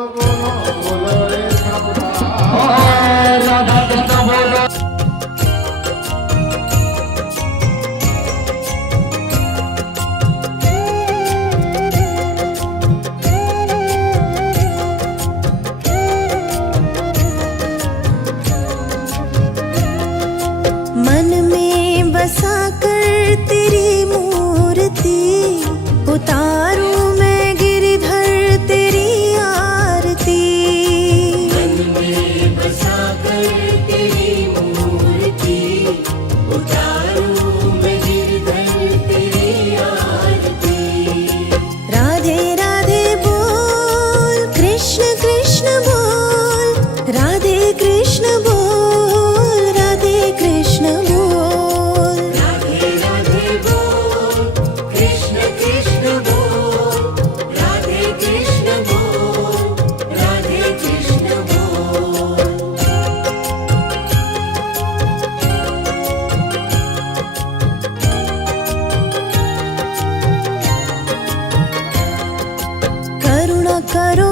मन में बसा कर तेरी मूर्ति उतारूं मैं गिरधर तेरी आरती। मन में बसा कर तेरी मूर्ति उतारूं मैं गिरधर तेरी आरती। राधे राधे बोल कृष्ण कृष्ण बोल, राधे कृष्ण बोल, राधे कृष्ण बोल। राधे राधे बोल कृष्ण कृष्ण बोल, राधे कृष्ण बोल, राधे कृष्ण बोल। करुणा करो